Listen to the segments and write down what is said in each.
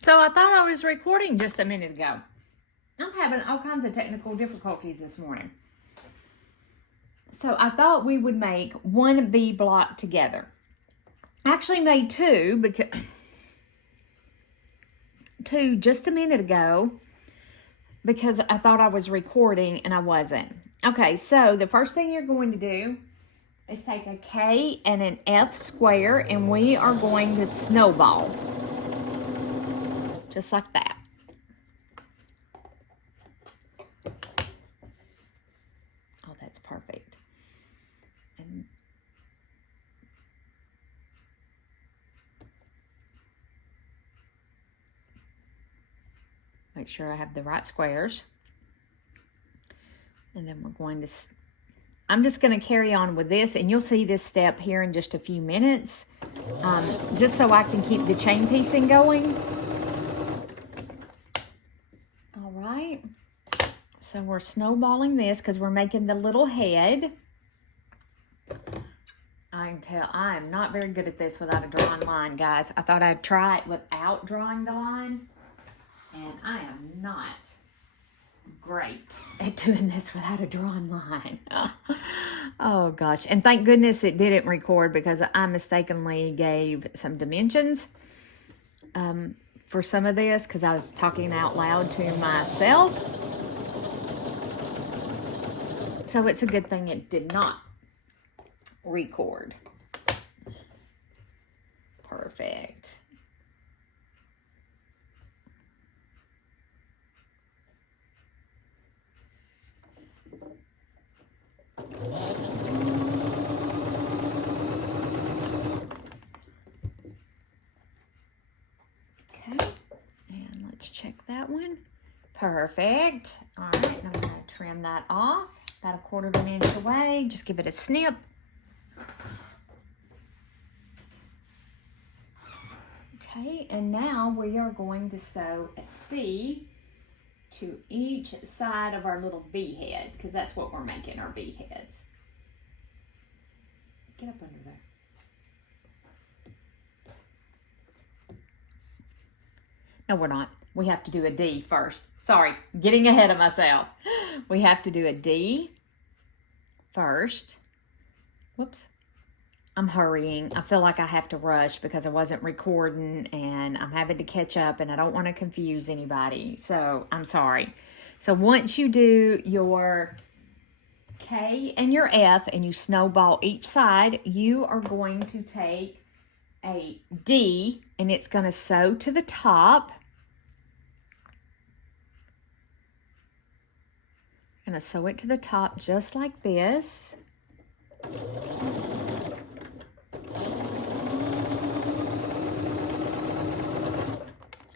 So I thought I was recording just a minute ago. I'm having all kinds of technical difficulties this morning. So I thought we would make one bee block together. I actually made two just a minute ago because I thought I was recording and I wasn't. Okay, so the first thing you're going to do is take a K and an F square, and we are going to snowball. Just like that. Oh, that's perfect. And make sure I have the right squares. And then we're going to, I'm just going to carry on with this, and you'll see this step here in just a few minutes, just so I can keep the chain piecing going. All right. So we're snowballing this because we're making the little head. I can tell I am not very good at this without a drawn line, guys. I thought I'd try it without drawing the line, and I am not great at doing this without a drawn line. Oh gosh, and thank goodness it didn't record, because I mistakenly gave some dimensions for some of this because I was talking out loud to myself. So it's a good thing it did not record. Perfect. Okay, and let's check that one. Perfect. All right, now I'm going to trim that off about 1/4 of an inch away. Just give it a snip. Okay, and now we are going to sew a C to each side of our little bee head, because that's what we're making, our bee heads. Get up under there. No, we're not. We have to do a D first. Sorry, getting ahead of myself. We have to do a D first. Whoops. I'm hurrying. I feel like I have to rush because I wasn't recording and I'm having to catch up, and I don't want to confuse anybody. So I'm sorry. So once you do your K and your F and you snowball each side, you are going to take a D and it's going to sew to the top. I'm going to sew it to the top just like this.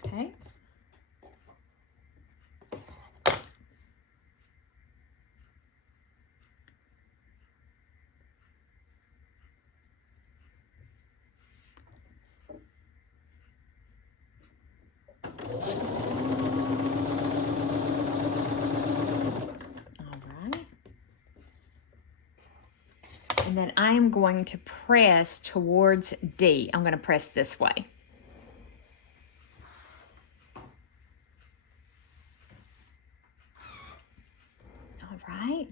Okay. And then I am going to press towards D. I'm going to press this way. All right.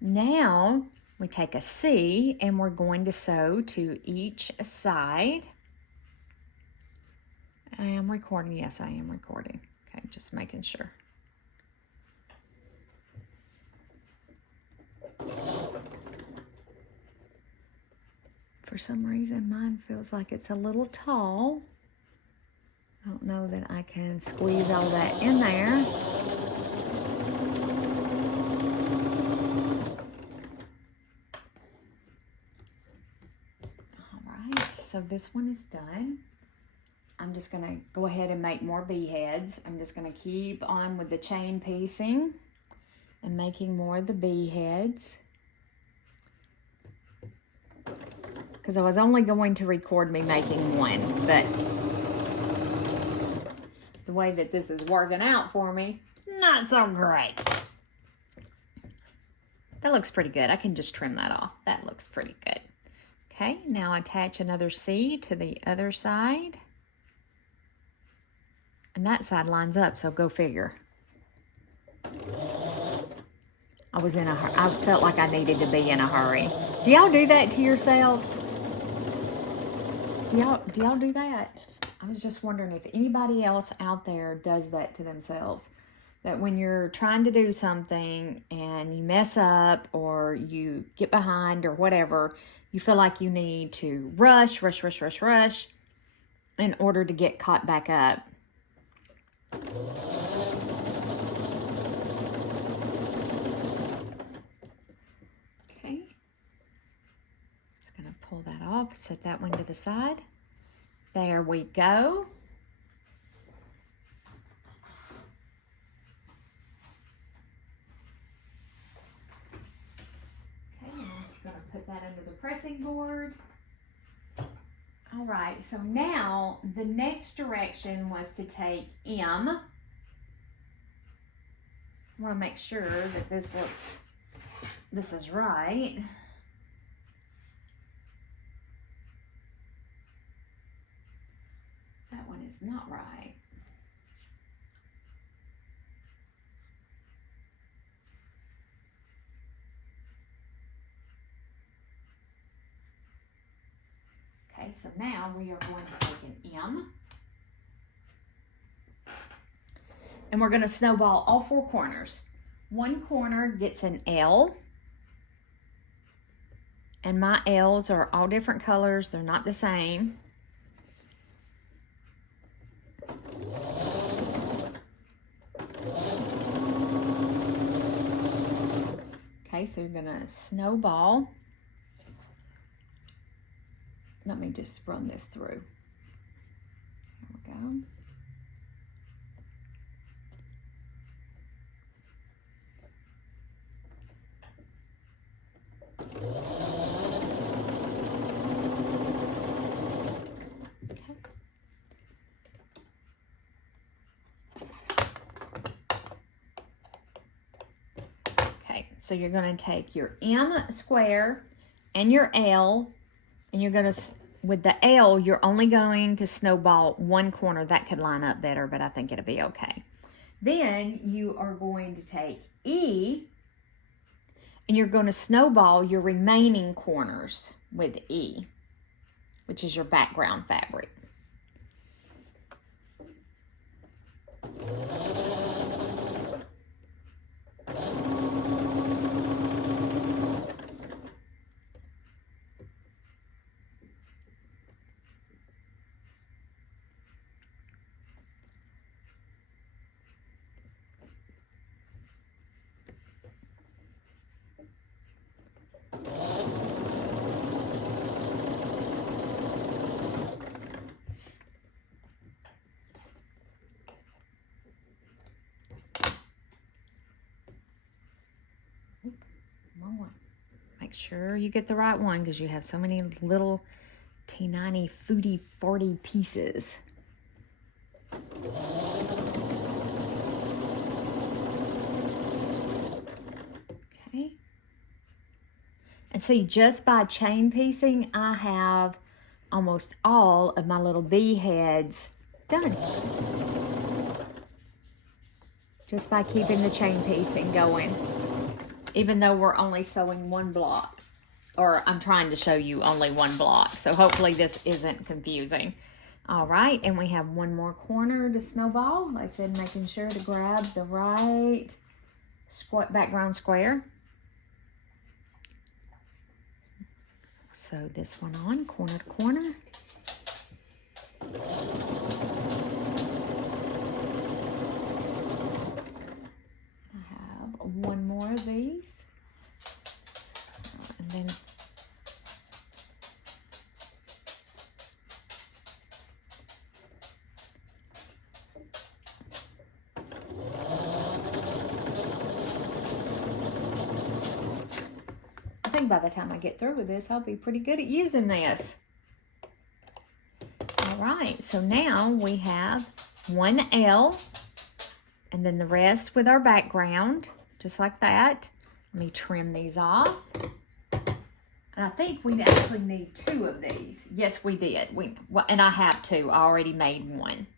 Now we take a C and we're going to sew to each side. I am recording. Yes, I am recording. Okay, just making sure. For some reason, mine feels like it's a little tall. I don't know that I can squeeze all that in there. All right, so this one is done. I'm just going to go ahead and make more bee heads. I'm just going to keep on with the chain piecing and making more of the bee heads, because I was only going to record me making one, but the way that this is working out for me, not so great. That looks pretty good. I can just trim that off. That looks pretty good. Okay, now attach another C to the other side. And that side lines up, so go figure. I was in a hurry. I felt like I needed to be in a hurry. Do y'all do that to yourselves? Do y'all do that? I was just wondering if anybody else out there does that to themselves. That when you're trying to do something and you mess up or you get behind or whatever, you feel like you need to rush in order to get caught back up. Okay. Just going to pull that off, set that one to the side. There we go. Okay, and I'm just going to put that under the pressing board. All right, so now the next direction was to take M. I want to make sure that this is right. That one is not right. Okay, so now we are going to take an M. And we're going to snowball all four corners. One corner gets an L. And my L's are all different colors. They're not the same. Okay, so you're going to snowball. Let me just run this through. There we go. Okay, so you're going to take your M square and your L, and you're going to, with the L, you're only going to snowball one corner. That could line up better, but I think it'll be okay. Then you are going to take E, and you're going to snowball your remaining corners with E, which is your background fabric. Make sure you get the right one because you have so many little teeny foodie farty pieces. Okay. And see, just by chain piecing, I have almost all of my little bee heads done. Just by keeping the chain piecing going. Even though we're only sewing one block, or I'm trying to show you only one block, so hopefully this isn't confusing. All right, and we have one more corner to snowball. Like I said, making sure to grab the right background square. Sew this one on corner to corner. One more of these, and then I think by the time I get through with this, I'll be pretty good at using this. All right, so now we have one L, and then the rest with our background. Just like that. Let me trim these off. And I think we actually need two of these. Yes, we did. And I have two. I already made one.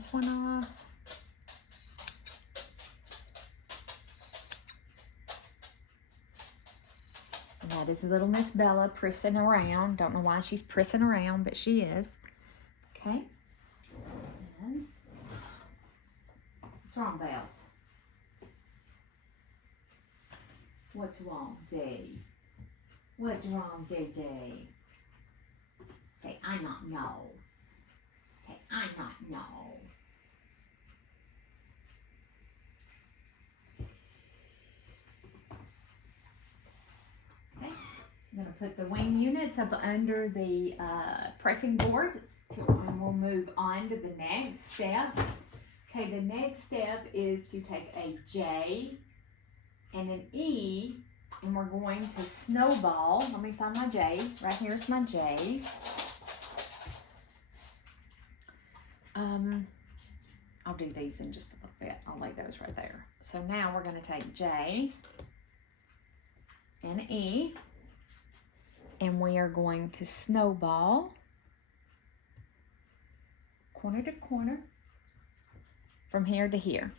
this one off. And that is little Miss Bella prissing around. Don't know why she's prissing around, but she is. Okay. And what's wrong, Bells? What's wrong, Z? What's wrong, JJ? Say, I not know. Say, I not know. Okay, I'm going to put the wing units up under the pressing board, and we'll move on to the next step. Okay, the next step is to take a J and an E, and we're going to snowball. Let me find my J. Right here's my J's. I'll do these in just a little bit. I'll lay those right there. So now we're going to take J and E, and we are going to snowball corner to corner from here to here.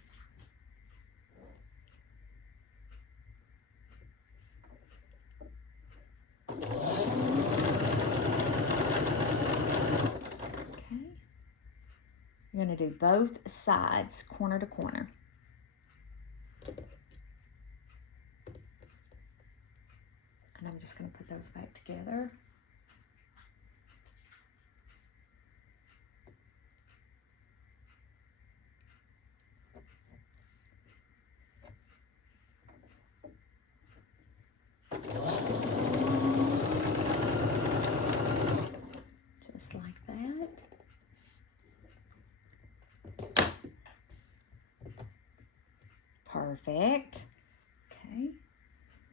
You're going to do both sides, corner to corner. And I'm just going to put those back together. Just like that. Perfect. Okay,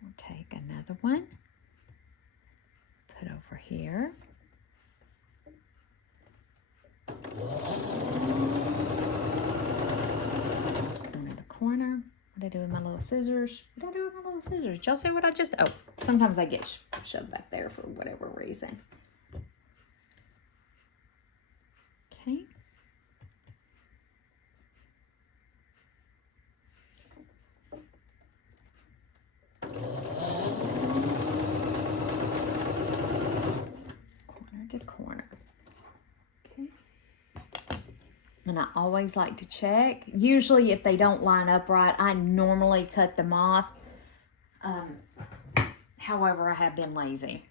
we'll take another one, put over here. Corner to corner. What I do with my little scissors? What I do with my little scissors? Did y'all see what I just, oh, sometimes they get shoved back there for whatever reason. Okay. To corner. Okay. And I always like to check. Usually if they don't line up right, I normally cut them off. However, I have been lazy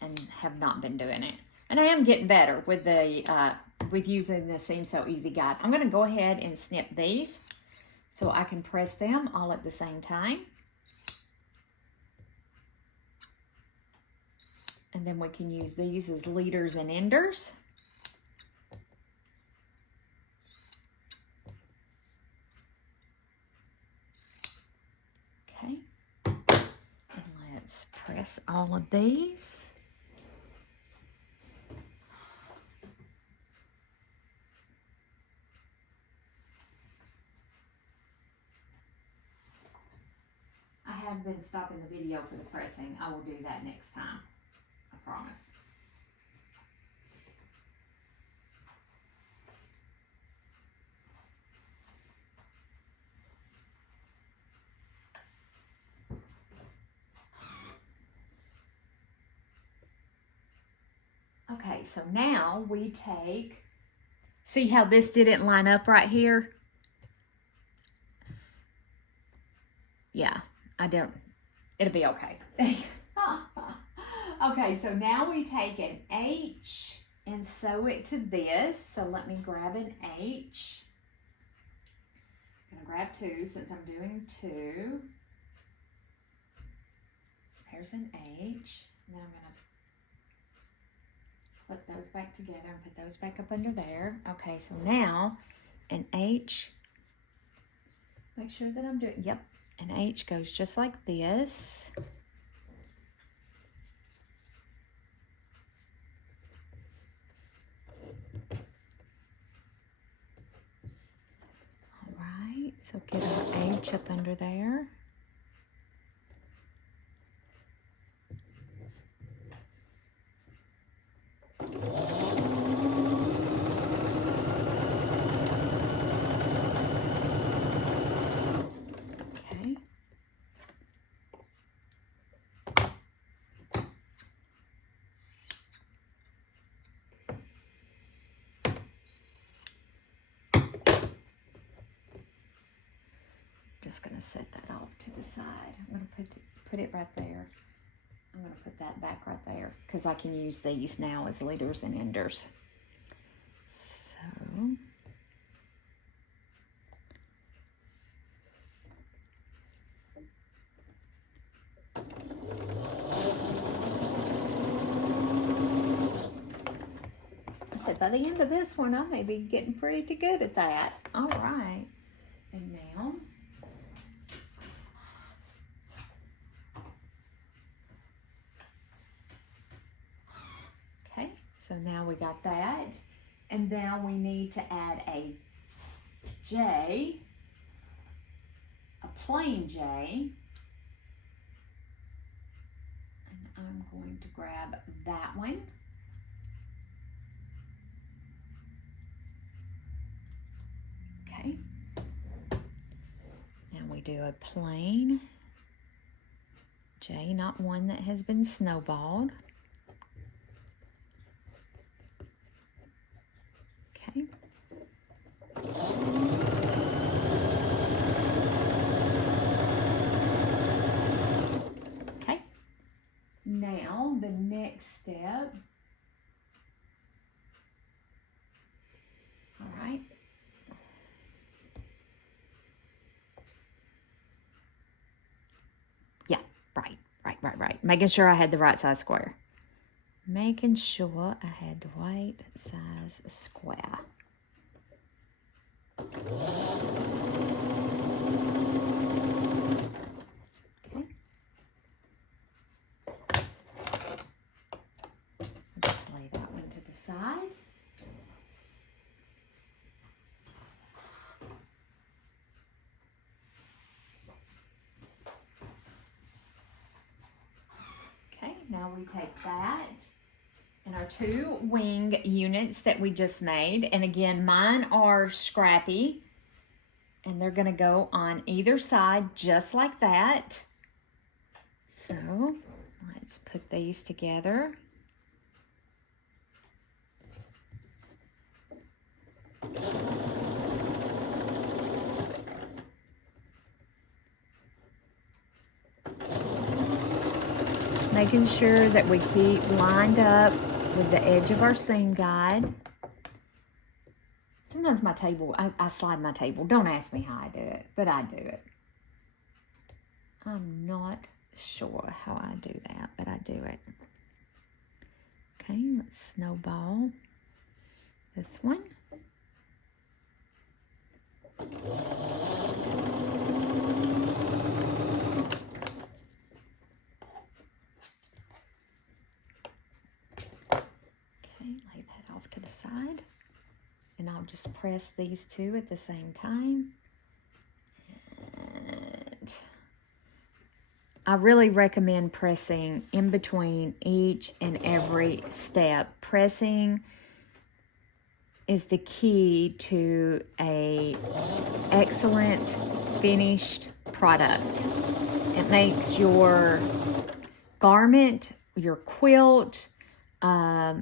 and have not been doing it. And I am getting better with the with using the Seam So Easy guide. I'm going to go ahead and snip these so I can press them all at the same time. And then we can use these as leaders and enders. Okay. And let's press all of these. I have been stopping the video for the pressing. I will do that next time. I promise. Okay, so now we take, see how this didn't line up right here? Yeah, I don't, it'll be okay. Okay, so now we take an H and sew it to this. So let me grab an H. I'm gonna grab two since I'm doing two. There's an H. Now I'm gonna flip those back together and put those back up under there. Okay, so now an H. Make sure that I'm doing, yep, an H goes just like this. So get our H up under there. just going to set that off to the side. I'm going to put it right there. I'm going to put that back right there because I can use these now as leaders and enders. So I said by the end of this one, I may be getting pretty good at that. All right. And now okay, so now we got that. And now we need to add a J, a plain J. And I'm going to grab that one. Okay. Now we do a plain J, not one that has been snowballed. Okay. Okay. Now the next step. All right. Yeah, right. Making sure I had the right size square. Making sure I had the right size square. Okay. Just lay that one to the side. Okay, now we take that and our two wing units that we just made. And again, mine are scrappy and they're gonna go on either side just like that. So let's put these together. Making sure that we keep lined up with the edge of our seam guide. Sometimes my table, I slide my table. Don't ask me how I do it, but I do it. I'm not sure how I do that, but I do it. Okay, let's snowball this one. Lay that off to the side, and I'll just press these two at the same time. And I really recommend pressing in between each and every step. Pressing is the key to an excellent finished product. It makes your garment, your quilt,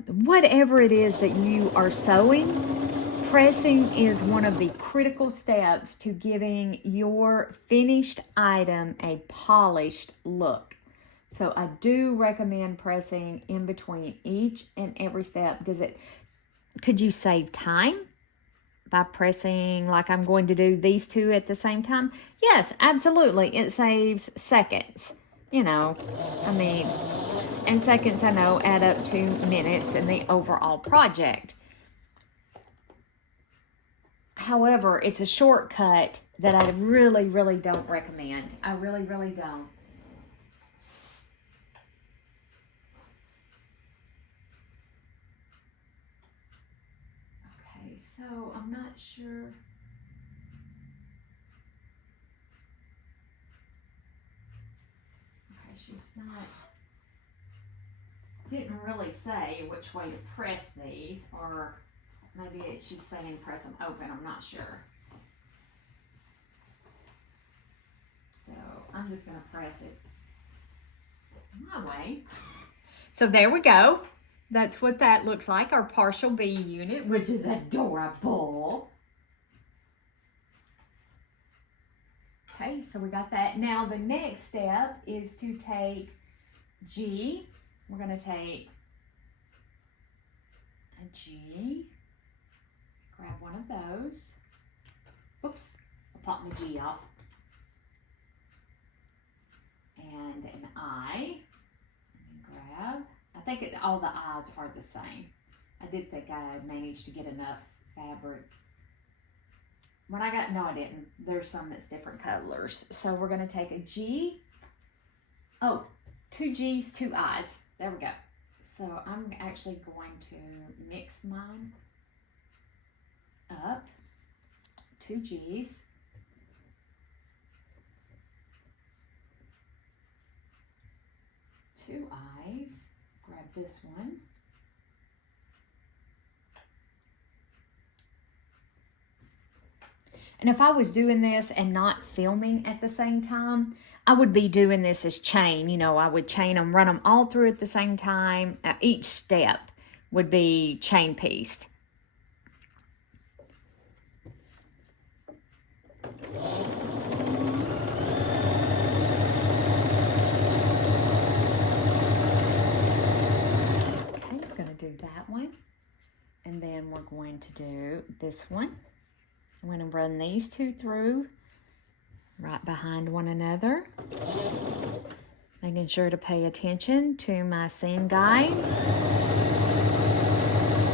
whatever it is that you are sewing, pressing is one of the critical steps to giving your finished item a polished look. So I do recommend pressing in between each and every step. Could you save time by pressing like I'm going to do these two at the same time? Yes, absolutely. It saves seconds. And seconds I know add up to minutes in the overall project. However, it's a shortcut that I really, really don't recommend. I really, really don't. Okay, so I'm not sure. Okay, she's not. Didn't really say which way to press these, or maybe she's saying press them open. I'm not sure. So I'm just going to press it my way. So there we go. That's what that looks like, our partial B unit, which is adorable. Okay, so we got that. Now the next step is to take G. We're going to take a G, grab one of those. Oops, I popped my G off. And an I. Grab. I think all the I's are the same. I did think I managed to get enough fabric. When I got, no I didn't. There's some that's different colors. So we're going to take a G. Oh, 2 G's, 2 I's. There we go. So I'm actually going to mix mine up. 2 G's. 2 I's. Grab this one. And if I was doing this and not filming at the same time, I would be doing this as chain. You know, I would chain them, run them all through at the same time. Each step would be chain pieced. Okay, we're going to do that one. And then we're going to do this one. I'm going to run these 2 through right behind one another. Making sure to pay attention to my seam guide.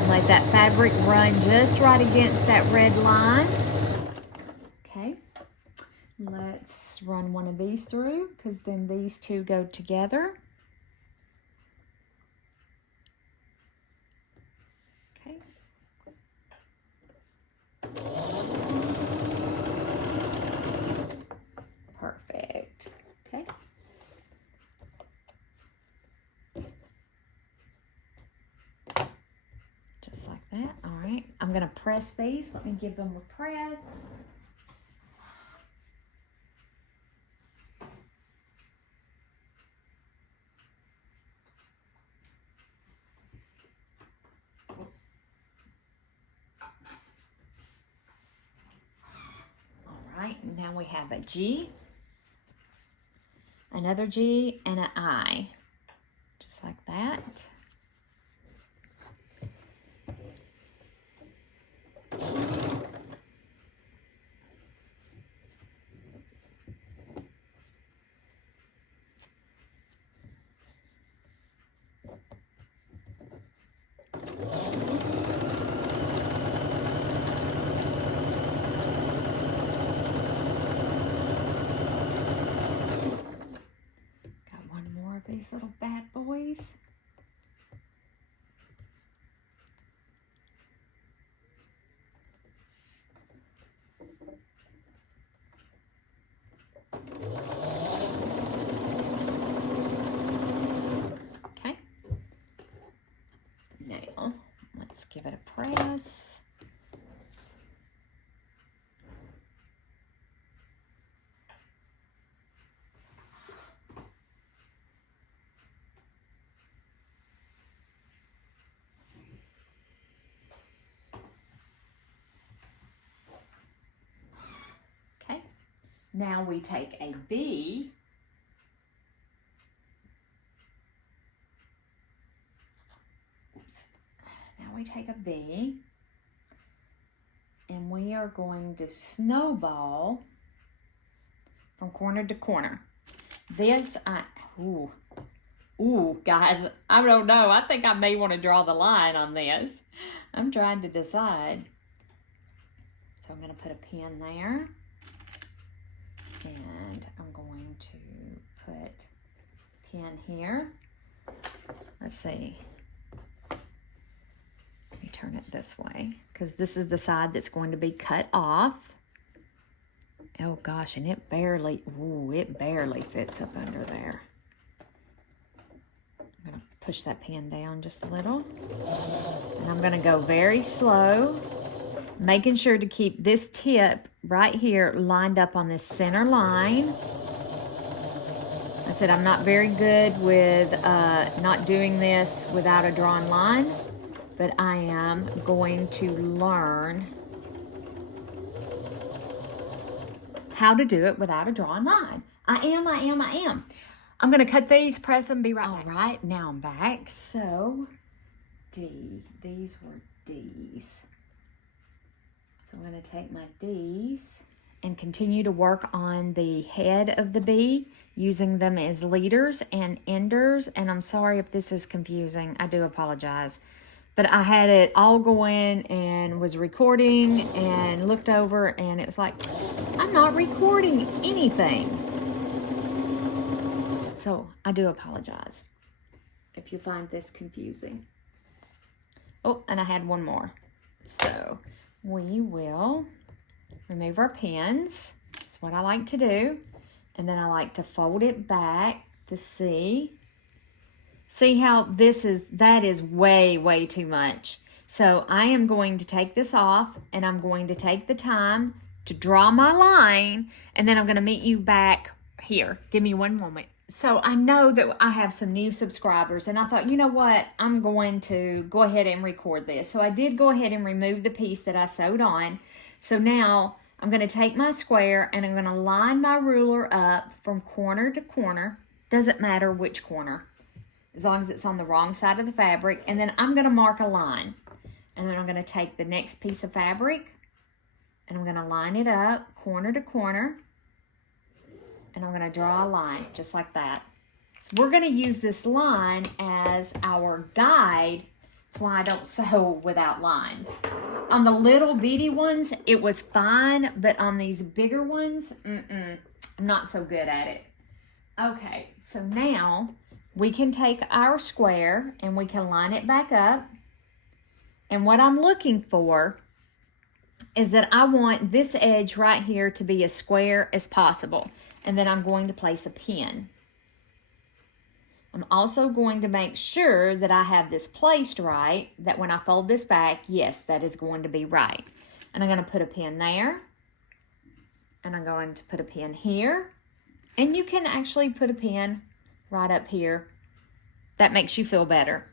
Let that fabric run just right against that red line. Okay, let's run one of these through because then these 2 go together. Okay. Perfect. Okay. Just like that. All right. I'm going to press these. Let me give them a press. Oops. All right. Now we have a G, another G, and an I. Just like that. These little bad boys. Okay. Now, let's give it a press. Now we take a B, oops. Now we take a B, and we are going to snowball from corner to corner. This, ooh, guys, I don't know. I think I may want to draw the line on this. I'm trying to decide. So I'm going to put a pin there. And I'm going to put a pin here. Let's see. Let me turn it this way because this is the side that's going to be cut off. Oh gosh, and it barely fits up under there. I'm going to push that pin down just a little. And I'm going to go very slow, making sure to keep this tip right here lined up on this center line. I said I'm not very good with not doing this without a drawn line, but I am going to learn how to do it without a drawn line. I am. I'm going to cut these, press them, be right back. All right, now I'm back. So, D. These were D's. So I'm going to take my D's and continue to work on the head of the bee, using them as leaders and enders. And I'm sorry if this is confusing. I do apologize. But I had it all going and was recording and looked over, and it was like, I'm not recording anything. So I do apologize if you find this confusing. Oh, and I had one more. So we will remove our pins. That's what I like to do. And then I like to fold it back to see. See how that is way, way too much. So I am going to take this off, and I'm going to take the time to draw my line, and then I'm going to meet you back here. Give me one moment. So I know that I have some new subscribers, and I thought, you know what? I'm going to go ahead and record this. So I did go ahead and remove the piece that I sewed on. So now I'm going to take my square, and I'm going to line my ruler up from corner to corner. Doesn't matter which corner, as long as it's on the wrong side of the fabric. And then I'm going to mark a line. And then I'm going to take the next piece of fabric, and I'm going to line it up corner to corner. And I'm going to draw a line just like that. So we're going to use this line as our guide. That's why I don't sew without lines. On the little bitty ones, it was fine. But on these bigger ones, I'm not so good at it. Okay, so now we can take our square and we can line it back up. And what I'm looking for is that I want this edge right here to be as square as possible. And then I'm going to place a pin. I'm also going to make sure that I have this placed right, that when I fold this back, yes, that is going to be right. And I'm going to put a pin there. And I'm going to put a pin here. And you can actually put a pin right up here. That makes you feel better.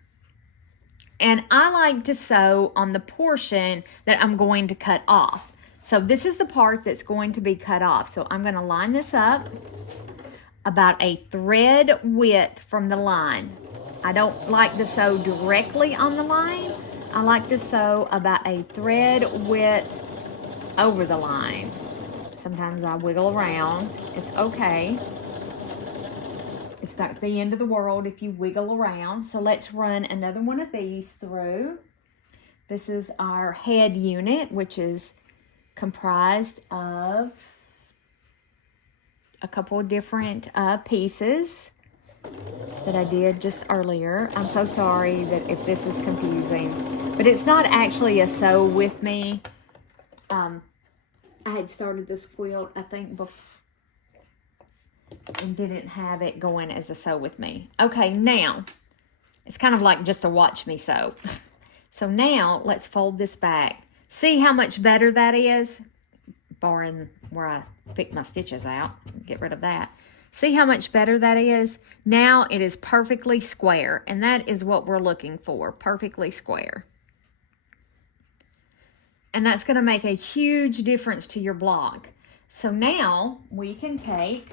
And I like to sew on the portion that I'm going to cut off. So this is the part that's going to be cut off. So I'm going to line this up about a thread width from the line. I don't like to sew directly on the line. I like to sew about a thread width over the line. Sometimes I wiggle around. It's okay. It's not the end of the world if you wiggle around. So let's run another one of these through. This is our head unit, which is comprised of a couple of different pieces that I did just earlier. I'm so sorry that if this is confusing, but it's not actually a sew with me. I had started this quilt, I think, before, and didn't have it going as a sew with me. Okay, now it's kind of like just to watch me sew. So now let's fold this back. See how much better that is? Barring where I pick my stitches out. Get rid of that. See how much better that is? Now it is perfectly square, and that is what we're looking for, perfectly square. And that's going to make a huge difference to your blog. So now we can take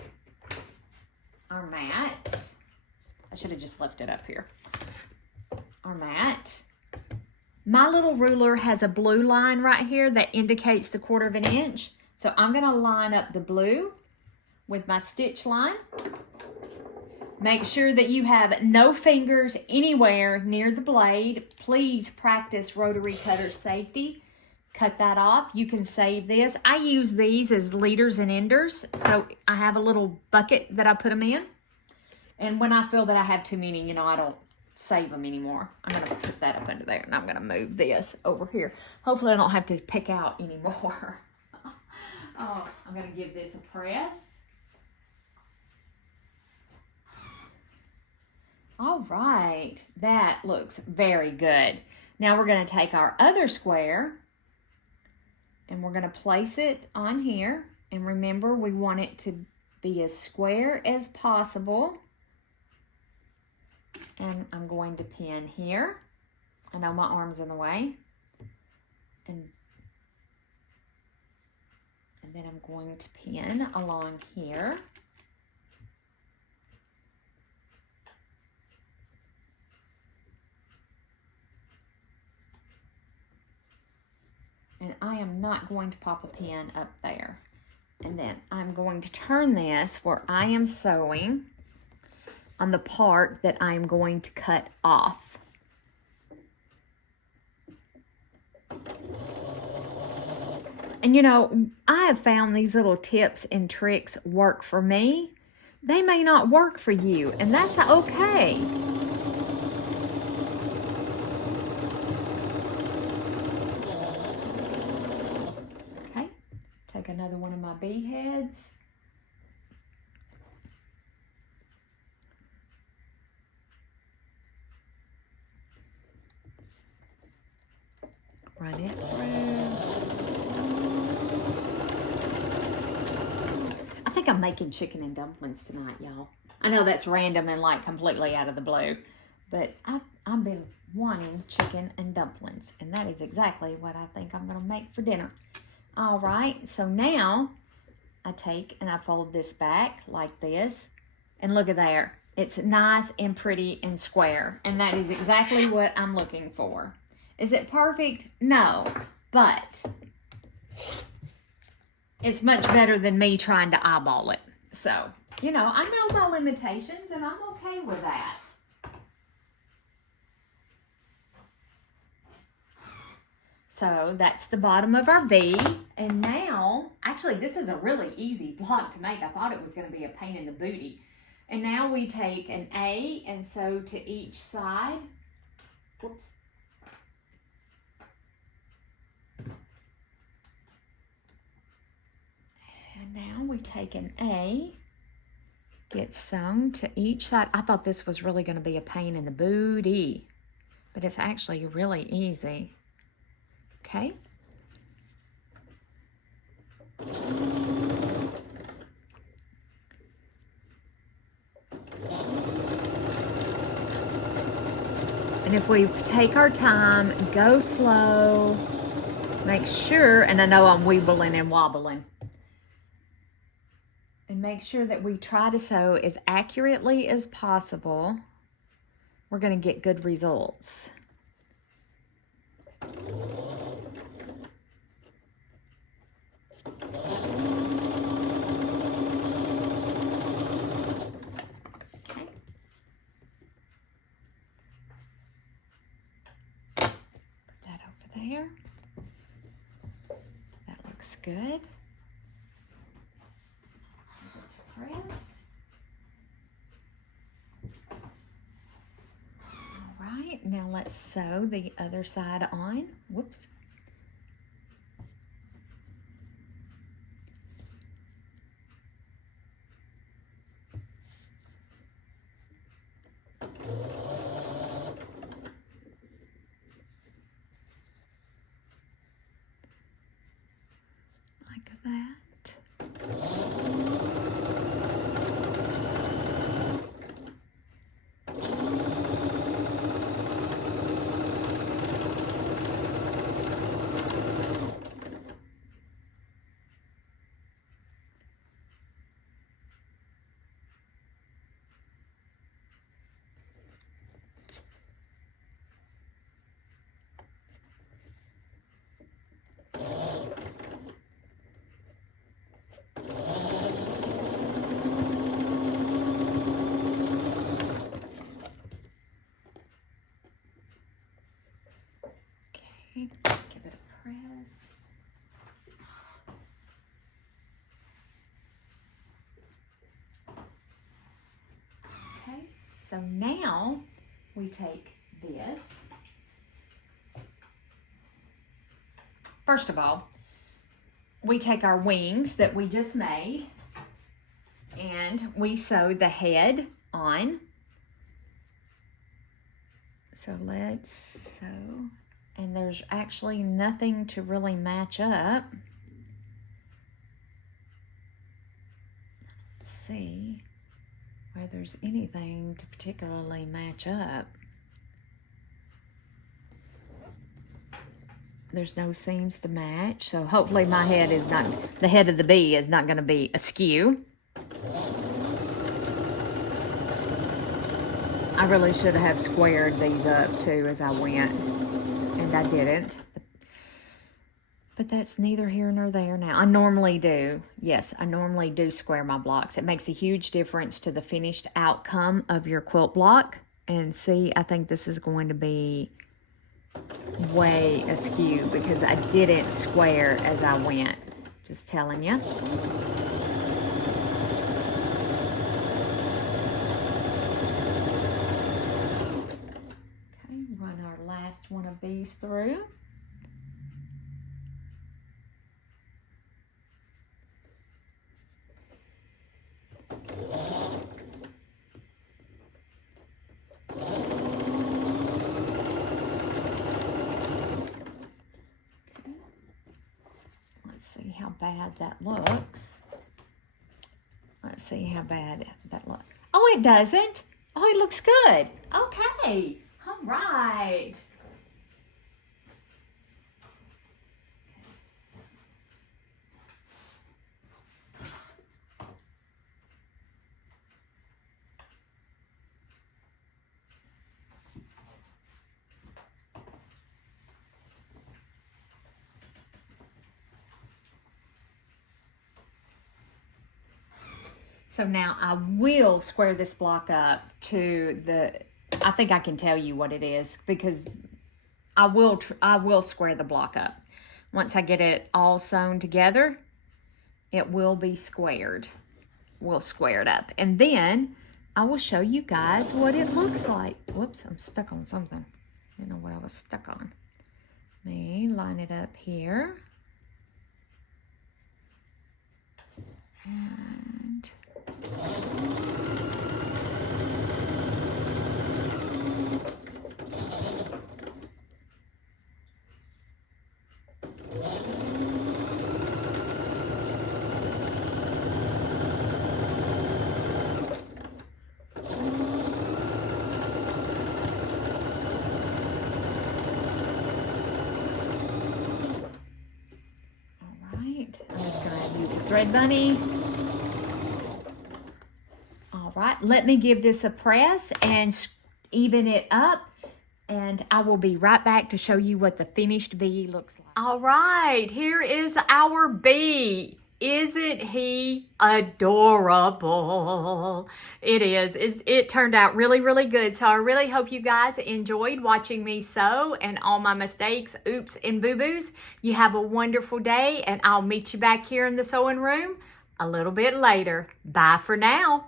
our mat. I should have just left it up here. Our mat. My little ruler has a blue line right here that indicates the 1/4 of an inch. So I'm going to line up the blue with my stitch line. Make sure that you have no fingers anywhere near the blade. Please practice rotary cutter safety. Cut that off. You can save this. I use these as leaders and enders. So I have a little bucket that I put them in. And when I feel that I have too many, I don't save them anymore. I'm going to put that up under there, and I'm going to move this over here. Hopefully I don't have to pick out anymore. Oh, I'm going to give this a press. All right, that looks very good. Now we're going to take our other square, and we're going to place it on here. And remember, we want it to be as square as possible. And I'm going to pin here. I know my arm's in the way. And And then I'm going to pin along here. And I am not going to pop a pin up there. And then I'm going to turn this where I am sewing on the part that I'm going to cut off. And you know, I have found these little tips and tricks work for me. They may not work for you, and that's okay. Okay, take another one of my beads. Run it through. I think I'm making chicken and dumplings tonight, y'all. I know that's random and like completely out of the blue, but I've been wanting chicken and dumplings, and that is exactly what I think I'm going to make for dinner. All right, so now I take and I fold this back like this, and look at there. It's nice and pretty and square, and that is exactly what I'm looking for. Is it perfect? No, but it's much better than me trying to eyeball it. So, you know, I know my limitations, and I'm okay with that. So that's the bottom of our V. And now, actually, this is a really easy block to make. I thought it was going to be a pain in the booty. And now we take an A and sew to each side. Whoops. And now we take an A, get sewn to each side. I thought this was really going to be a pain in the booty, but it's actually really easy. Okay. And if we take our time, go slow, make sure, and I know I'm weebling and wobbling, and make sure that we try to sew as accurately as possible, we're going to get good results. Okay. Put that over there. That looks good. Press. All right, now let's sew the other side on. Whoops. Like that. Give it a press. Okay, so now we take this. First of all, we take our wings that we just made and we sew the head on. So let's sew. And there's actually nothing to really match up. Let's see where there's anything to particularly match up. there's no seams to match. So hopefully my head is not, the head of the bee is not going to be askew. I really should have squared these up too as I went, and I didn't. But that's neither here nor there now. I normally do. Yes, I normally do square my blocks. It makes a huge difference to the finished outcome of your quilt block. And see, I think this is going to be way askew because I didn't square as I went. Just telling you. Okay, run our last one of these through. Let's see how bad that looks. Let's see how bad that looks. Oh, it doesn't. Oh, it looks good. Okay. All right. So now I will square this block up to the, I think I can tell you what it is because I will square the block up. Once I get it all sewn together, it will be squared. We'll square it up. And then I will show you guys what it looks like. Whoops, I'm stuck on something. I didn't know what I was stuck on. Let me line it up here. And I'm just going to use a thread bunny. All right, let me give this a press and even it up, and I will be right back to show you what the finished bee looks like. All right, here is our bee. Isn't he adorable? It is. It turned out really, really good. So I really hope you guys enjoyed watching me sew and all my mistakes, oops, and boo-boos. You have a wonderful day, and I'll meet you back here in the sewing room a little bit later. Bye for now.